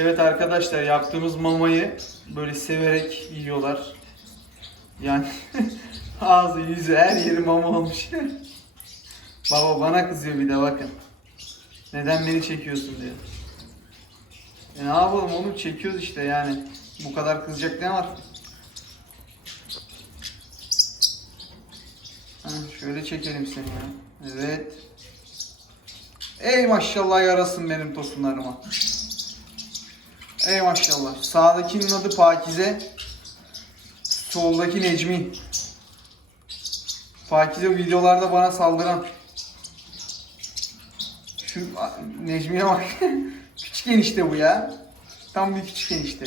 Evet arkadaşlar yaptığımız mamayı böyle severek yiyorlar. Yani ağzı yüzü her yeri mama olmuş. Baba bana kızıyor bir de bakın. Neden beni çekiyorsun diyor. E ne yapalım oğlum çekiyoruz işte yani. Bu kadar kızacak ne var? Ha, şöyle çekelim seni ya. Evet. Ey maşallah yarasın benim tosunlarıma. Ey maşallah. Sağdakinin adı Pakize. Soldaki Necmi. Pakize videolarda bana saldıran. Şu Necmi'ye bak. küçük enişte bu ya. Tam bir küçük enişte.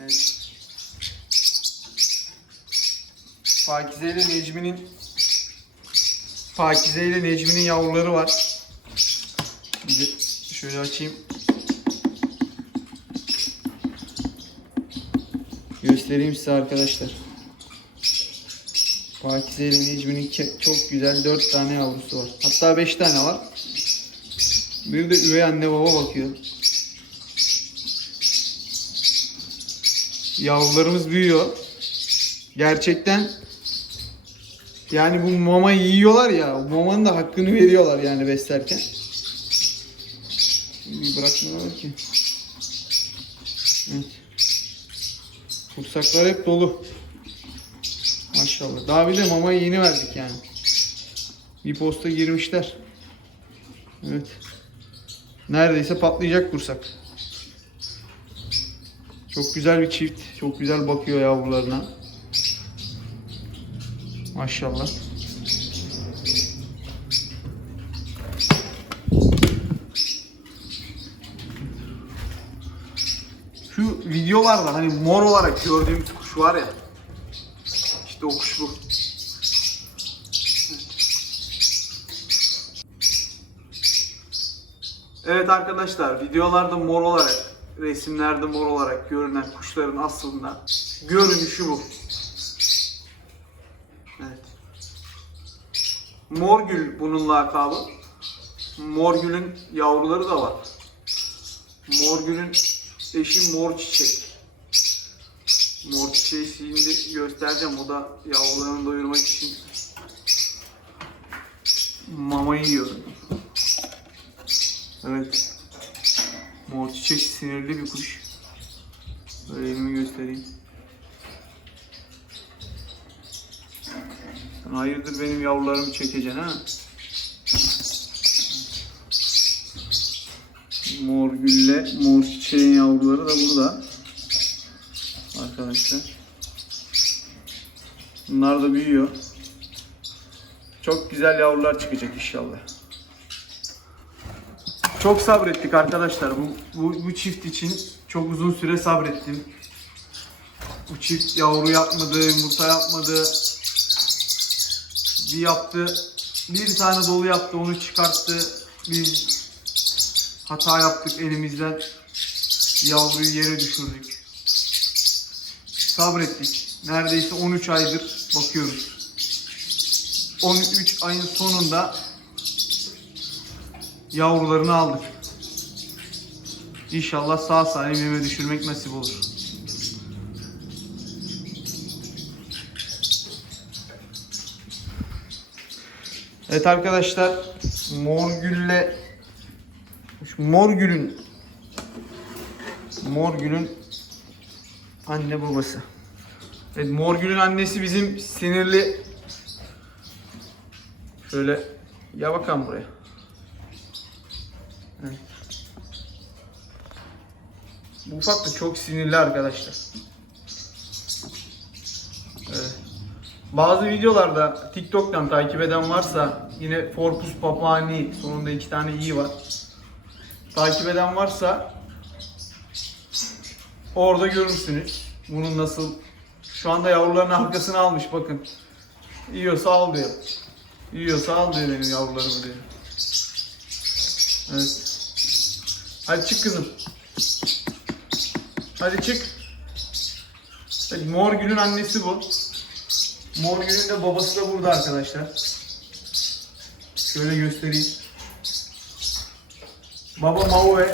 Evet. Pakize ile Necmi'nin Pakize ile Necmi'nin yavruları var. Bir şöyle açayım. Göstereyim size arkadaşlar. Pakize ke- çok güzel 4 tane yavrusu var. Hatta 5 tane var. Bir de üvey anne baba bakıyor. Yavrularımız büyüyor. Gerçekten yani bu mamayı yiyorlar ya, mamanın da hakkını veriyorlar yani beslerken. Bir bırakmıyorlar ki. Evet. Kursaklar hep dolu. Maşallah. Daha bir de mamayı yeni verdik yani. Bir posta girmişler. Evet. Neredeyse patlayacak kursak. Çok güzel bir çift. Çok güzel bakıyor yavrularına. Maşallah. Şu videolarda hani mor olarak gördüğümüz kuş var ya. İşte o kuş bu. Evet arkadaşlar videolarda mor olarak resimlerde mor olarak görünen kuşların aslında görünüşü bu. Evet. Morgül bunun lakabı. Morgül'ün yavruları da var. Morgül'ün eşi mor çiçek. Mor çiçeği şimdi göstereceğim. O da yavrularını doyurmak için mama yiyor. Evet. Mor çiçek sinirli bir kuş. Böyle elimi göstereyim. Hayırdır benim yavrularımı çekeceksin ha? Mor gülle, mor çiçeğin yavruları da burada. Arkadaşlar. Bunlar da büyüyor. Çok güzel yavrular çıkacak inşallah. Çok sabrettik arkadaşlar. Bu, bu, bu çift için çok uzun süre sabrettim. Bu çift yavru yapmadı, yumurta yapmadı. Bir yaptı, bir tane dolu yaptı, onu çıkarttı. Biz hata yaptık elimizden. Yavruyu yere düşürdük. Sabrettik. Neredeyse 13 aydır bakıyoruz. 13 ayın sonunda yavrularını aldık. İnşallah sağ salim yeme düşürmek nasip olur. Evet arkadaşlar mor gülle şu mor gülün mor gülün anne babası. Evet mor gülün annesi bizim sinirli şöyle ya bakalım buraya. Evet. Bu ufak da çok sinirli arkadaşlar. Bazı videolarda TikTok'tan takip eden varsa yine Forpus Papani sonunda iki tane iyi var. Takip eden varsa orada görürsünüz. Bunun nasıl şu anda yavruların arkasını almış bakın. Yiyorsa al diyor. Yiyorsa al diyor benim yavrularımı diyor. Evet. Hadi çık kızım. Hadi çık. Evet, Mor Gül'ün annesi bu. Mor Gül'ün de babası da burada arkadaşlar. Şöyle göstereyim. Baba Maue.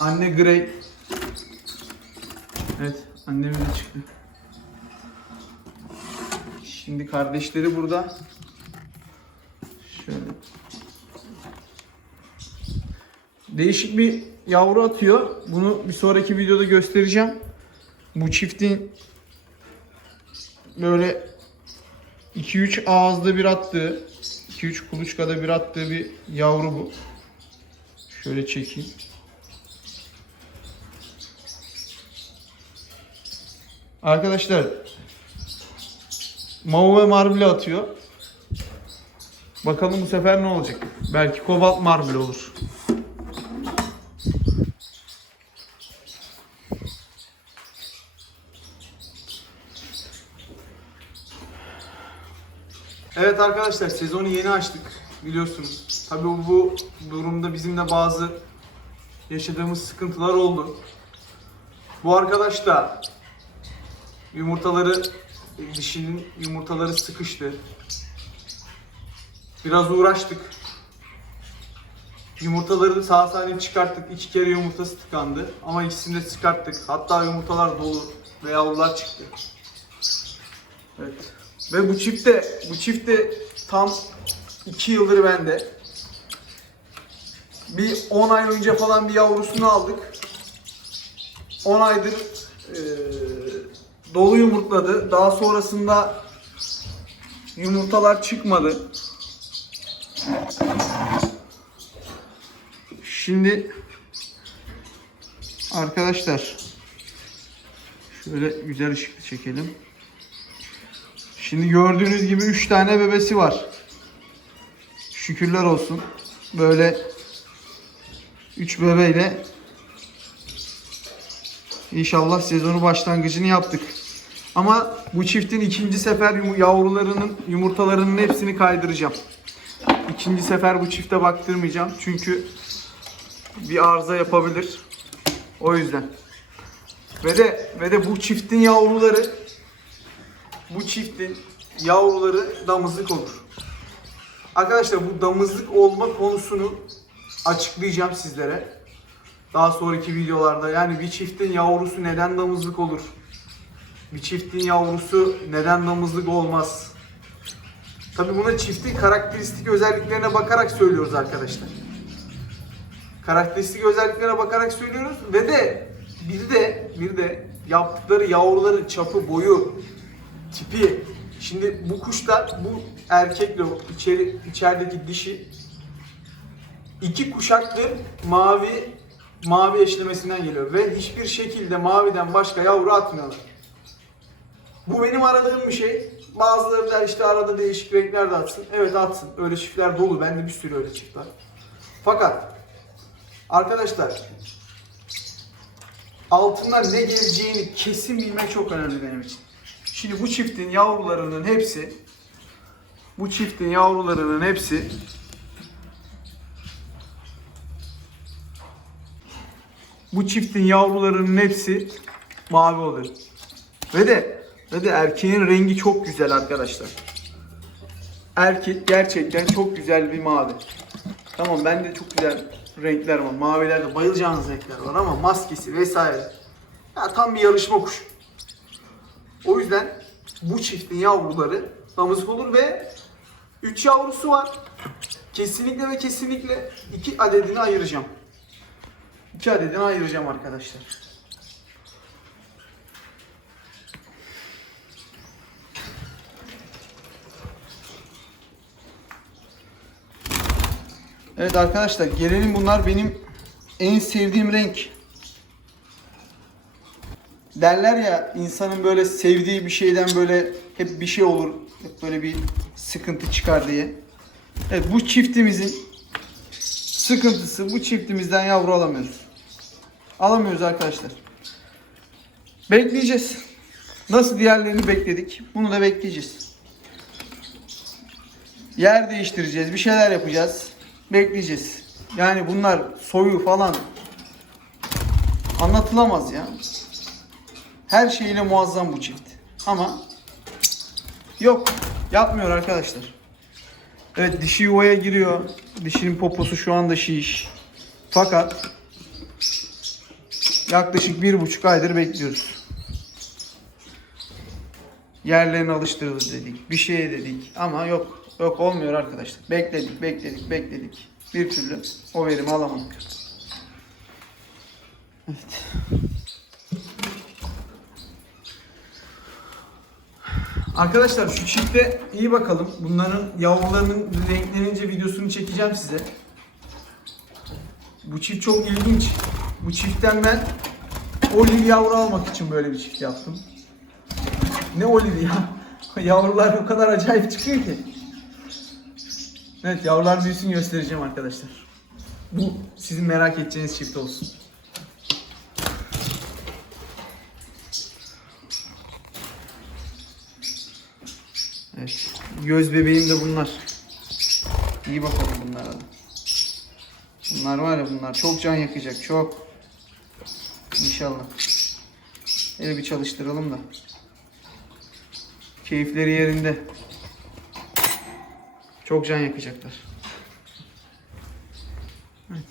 Anne Grey. Evet, annemiz de çıktı. Şimdi kardeşleri burada. Şöyle. Değişik bir yavru atıyor. Bunu bir sonraki videoda göstereceğim. Bu çiftin böyle 2-3 ağızda bir attığı, 2-3 kuluçkada bir attığı bir yavru bu. Şöyle çekeyim. Arkadaşlar Mao ve Marble atıyor. Bakalım bu sefer ne olacak? Belki Kobalt Marble olur. Evet arkadaşlar sezonu yeni açtık biliyorsunuz. Tabii bu, durumda bizim de bazı yaşadığımız sıkıntılar oldu. Bu arkadaş da yumurtaları dişinin yumurtaları sıkıştı. Biraz uğraştık. Yumurtaları sağ salim çıkarttık. İki kere yumurtası tıkandı. Ama ikisini de çıkarttık. Hatta yumurtalar dolu ve yavrular çıktı. Evet. Ve bu çift de bu çift de tam 2 yıldır bende. Bir 10 ay önce falan bir yavrusunu aldık. 10 aydır eee, dolu yumurtladı. Daha sonrasında yumurtalar çıkmadı. Şimdi arkadaşlar şöyle güzel ışıklı çekelim. Şimdi gördüğünüz gibi 3 tane bebesi var. Şükürler olsun. Böyle 3 bebeyle inşallah sezonu başlangıcını yaptık. Ama bu çiftin ikinci sefer yavrularının yumurtalarının hepsini kaydıracağım. İkinci sefer bu çifte baktırmayacağım. Çünkü bir arıza yapabilir. O yüzden. Ve de ve de bu çiftin yavruları bu çiftin yavruları damızlık olur. Arkadaşlar bu damızlık olma konusunu açıklayacağım sizlere. Daha sonraki videolarda yani bir çiftin yavrusu neden damızlık olur? Bir çiftin yavrusu neden damızlık olmaz? Tabi buna çiftin karakteristik özelliklerine bakarak söylüyoruz arkadaşlar. Karakteristik özelliklerine bakarak söylüyoruz ve de bir de bir de yaptıkları yavruların çapı, boyu, tipi. Şimdi bu kuşlar bu erkekle içeri içerideki dişi iki kuşaklı mavi mavi eşlemesinden geliyor ve hiçbir şekilde maviden başka yavru atmıyorlar. Bu benim aradığım bir şey. Bazıları der işte arada değişik renkler de atsın. Evet atsın. Öyle çiftler dolu. Bende bir sürü öyle çift var. Fakat arkadaşlar altından ne geleceğini kesin bilmek çok önemli benim için. Şimdi bu çiftin yavrularının hepsi bu çiftin yavrularının hepsi bu çiftin yavrularının hepsi mavi oluyor. Ve de ve de erkeğin rengi çok güzel arkadaşlar. Erkek gerçekten çok güzel bir mavi. Tamam bende çok güzel renkler var. Mavilerde bayılacağınız renkler var ama maskesi vesaire. Ya tam bir yarışma kuşu. O yüzden bu çiftin yavruları damızlık olur ve 3 yavrusu var. Kesinlikle ve kesinlikle 2 adedini ayıracağım. 2 adedini ayıracağım arkadaşlar. Evet arkadaşlar gelelim bunlar benim en sevdiğim renk. Derler ya insanın böyle sevdiği bir şeyden böyle hep bir şey olur. Hep böyle bir sıkıntı çıkar diye. Evet bu çiftimizin sıkıntısı bu çiftimizden yavru alamıyoruz. Alamıyoruz arkadaşlar. Bekleyeceğiz. Nasıl diğerlerini bekledik. Bunu da bekleyeceğiz. Yer değiştireceğiz. Bir şeyler yapacağız. Bekleyeceğiz. Yani bunlar soyu falan anlatılamaz ya. Her şeyiyle muazzam bu çift. Ama yok yapmıyor arkadaşlar. Evet dişi yuvaya giriyor. Dişinin poposu şu anda şiş. Fakat yaklaşık bir buçuk aydır bekliyoruz. Yerlerine alıştırılır dedik. Bir şeye dedik. Ama yok. Yok olmuyor arkadaşlar. Bekledik, bekledik, bekledik. Bir türlü o verimi alamadık. Evet. Arkadaşlar şu çifte iyi bakalım. Bunların yavrularının renklenince videosunu çekeceğim size. Bu çift çok ilginç. Bu çiftten ben olive yavru almak için böyle bir çift yaptım. Ne olive ya? Yavrular o kadar acayip çıkıyor ki. Evet yavrular büyüsün göstereceğim arkadaşlar. Bu sizin merak edeceğiniz çift olsun. Evet. Göz bebeğim de bunlar. İyi bakalım bunlara. Bunlar var ya bunlar çok can yakacak çok. İnşallah. Hele bir çalıştıralım da. Keyifleri yerinde. Çok can yakacaklar. Evet.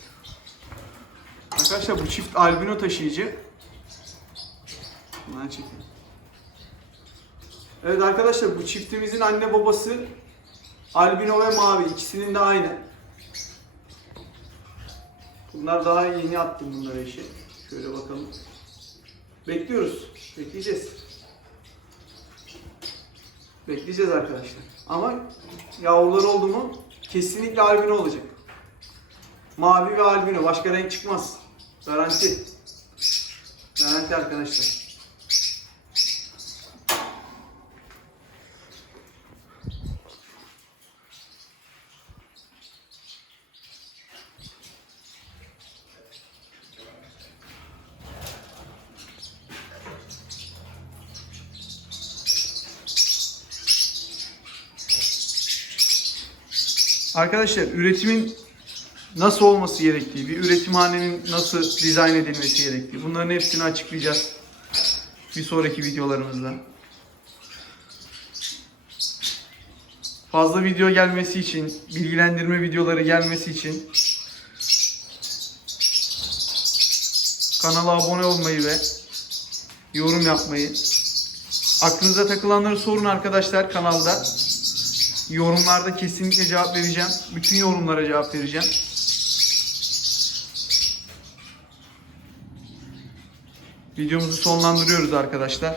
Arkadaşlar bu çift albino taşıyıcı. Bundan çekelim. Evet arkadaşlar bu çiftimizin anne babası albino ve mavi ikisinin de aynı. Bunlar daha yeni attım bunlara işi. Şöyle bakalım. Bekliyoruz. Bekleyeceğiz. Bekleyeceğiz arkadaşlar. Ama yavrular oldu mu kesinlikle albino olacak. Mavi ve albino. Başka renk çıkmaz. Garanti. Garanti arkadaşlar. Arkadaşlar üretimin nasıl olması gerektiği, bir üretimhanenin nasıl dizayn edilmesi gerektiği bunların hepsini açıklayacağız bir sonraki videolarımızda. Fazla video gelmesi için, bilgilendirme videoları gelmesi için kanala abone olmayı ve yorum yapmayı, aklınıza takılanları sorun arkadaşlar kanalda. Yorumlarda kesinlikle cevap vereceğim. Bütün yorumlara cevap vereceğim. Videomuzu sonlandırıyoruz arkadaşlar.